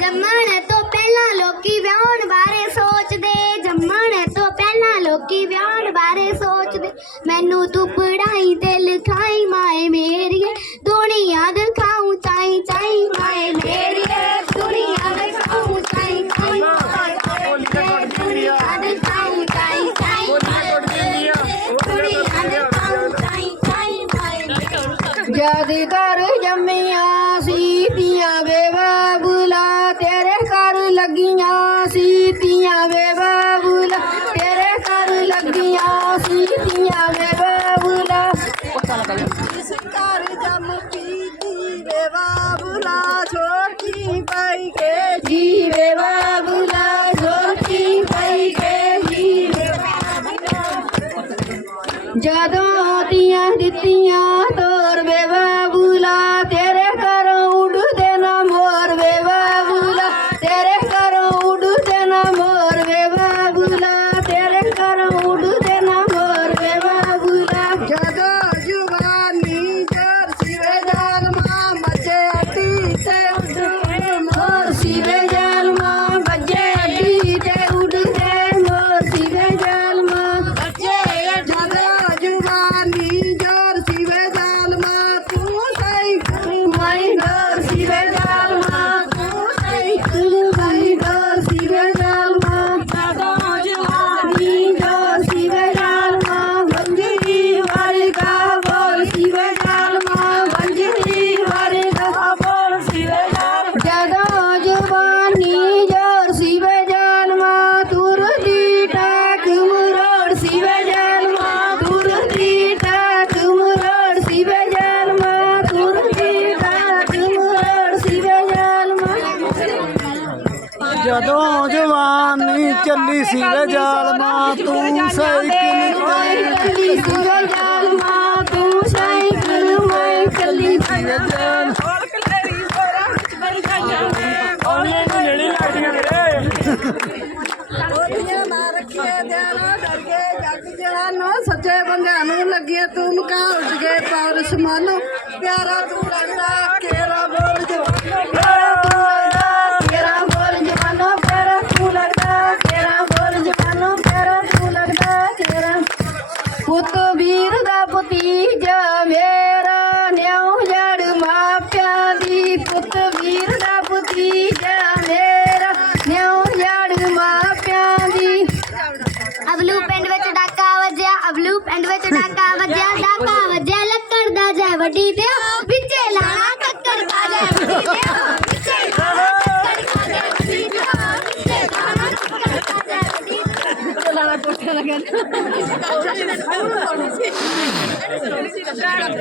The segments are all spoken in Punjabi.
ਜੰਮਣ ਤੋਂ ਪਹਿਲਾਂ ਲੋਕੀ ਵਿਆਹਣ ਬਾਰੇ ਸੋਚਦੇ। ਜੰਮਣ ਤੋਂ ਪਹਿਲਾਂ ਲੋਕੀ ਵਿਆਹਣ ਬਾਰੇ ਸੋਚਦੇ। ਮੈਨੂੰ ਤੂੰ ਪੜਾਈ ਤੇ ਲਿਖਾਈ, ਮਾਏ ਮੇਰੇ ਜਦ ਕਰ ਜੰਮੀਆਂ ਸੀ, ਤੀਆਂ ਵੇ ਬਾਬੂਲਾ ਤੇਰੇ ਘਰ ਲੱਗੀਆਂ ਸੀ, ਤੀਆਂ ਵੇ ਬਾਬੂਲਾ ਤੇਰੇ ਘਰ ਲੱਗੀਆਂ ਸੀ, ਤੀਆਂ ਵੇ ਬਾਬੂਲਾ। ਘਰ ਜੰਮ ਪੀਤੀ ਵੇ ਬਾਬੂਲਾ, ਛੋਟੀ ਪਾਈ ਕੇ ਜੀਵੇ ਬਾਬੂਲਾ, ਛੋਟੀ ਪਾਈ ਕੇ ਜੀਵੇ ਜਦੋਂ ਤੀਆਂ ਜਦੋਂ ਜਵਾਨੀ ਚੱਲੀ ਸੀ ਵੇ ਜ਼ਾਲਮਾ ਤੂੰ ਸਾਈਕਲ ਮੈਂ ਜਹਾਨੋ ਬੰਦਿਆਂ ਨੂੰ ਲੱਗੇ ਤੂੰ ਮੁਕਾ ਉੱਠ ਗਏ, ਪਾਰਸ ਮਾਨੋ, ਪਿਆਰਾ ਤੂੰ ਲੱਗਦਾ ਕੇਰਾ ਬੋਲ ਜਵਾਨੋ ਪਿੰਡ ਵਿੱਚ ਡਾਕਾ ਵੱਜਿਆ ਡਾਕਾ ਵੱਜਿਆ ਲੱਕੜ ਦਾ ਜੈ ਵੱਡੀ ਤੇ ਵਿੱਚੇ ਲਾਣਾ ਕੱਕੜ ਦਾ ਜੈ ਵੱਡੀ ਤੇ ਵਿੱਚੇ ਲਾਣਾ ਕੱਕੜ ਦਾ ਜੈ ਵੱਡੀ ਤੇ ਵਿੱਚੇ ਲਾਣਾ ਕੱਕੜ ਦਾ ਜੈ ਵੱਡੀ ਤੇ ਲਾਣਾ ਕੋਠੇ ਲਗੇ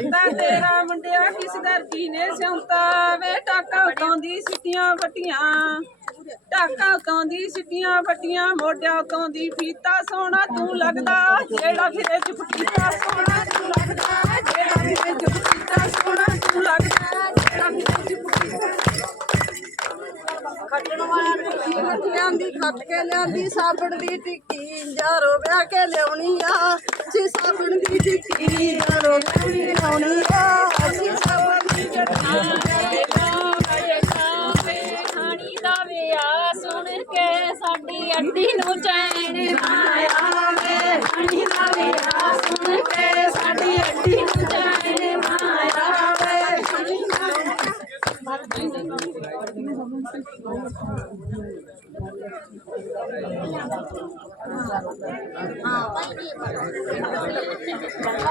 ਦਾ ਤੇਰਾ ਮੁੰਡਿਆ ਕਿਸ ਧਰਤੀ ਨੇ ਸਿਉਂਤਾ ਵੇ ਟਾਕਾ ਉਤਾਉਂਦੀ ਸਿੱਟੀਆਂ ਵੱਟੀਆਂ। ਟਾਕਾ ਉਤਾਉਂਦੀ ਸਿੱਟੀਆਂ ਵੱਟੀਆਂ ਮੋਢਿਆਂ ਉਤਾਉਂਦੀ ਫੀਤਾ ਸੋਹਣਾ ਤੂੰ ਲੱਗਦਾ, ਜਿਹੜਾ ਫਿਰੇ ਚ ਫੀਤਾ ਸੋਹਣਾ ਤੂੰ ਲੱਗਦਾ, ਜਿਹੜਾ ਫਿਰੇ ਚ ਫੀਤਾ ਸੋਹਣਾ ਤੂੰ ਲੱਗਦਾ, ਜਿਹੜਾ ਫਿਰੇ ਚ ਫੀਤਾ ਖੱਟਣ ਵਾਲਾ ਟਿੱਕੀ ਲਿਆਂਦੀ, ਖੱਟ ਕੇ ਲਿਆਂਦੀ, ਸਾਬਣ ਦੀ ਟਿੱਕੀ ਜਾਰੋ ਵਿਆਹ ਕੇ ਲਿਆਉਣੀ ਆ। ਅਸੀਂ ਸਾਬਣ ਦੀ ਟਿੱਕੀ ਜਾਰੋ ਵਿਆਹ ਕੇ ਲਿਆਉਣੀ ਕੇ ਸਾਡੀ ਅੱਡੀ ਨੂੰ ਚੈਨ ਮਾਇਆ ਵੇ ਹਾਣੀ ਦਾ ਵਿਆਹ ਸੁਣ ਕੇ ਸਾਡੀ ਅੱਡੀ ਨੂੰ ਚੈਨ ਮਾਇਆ ਵੇ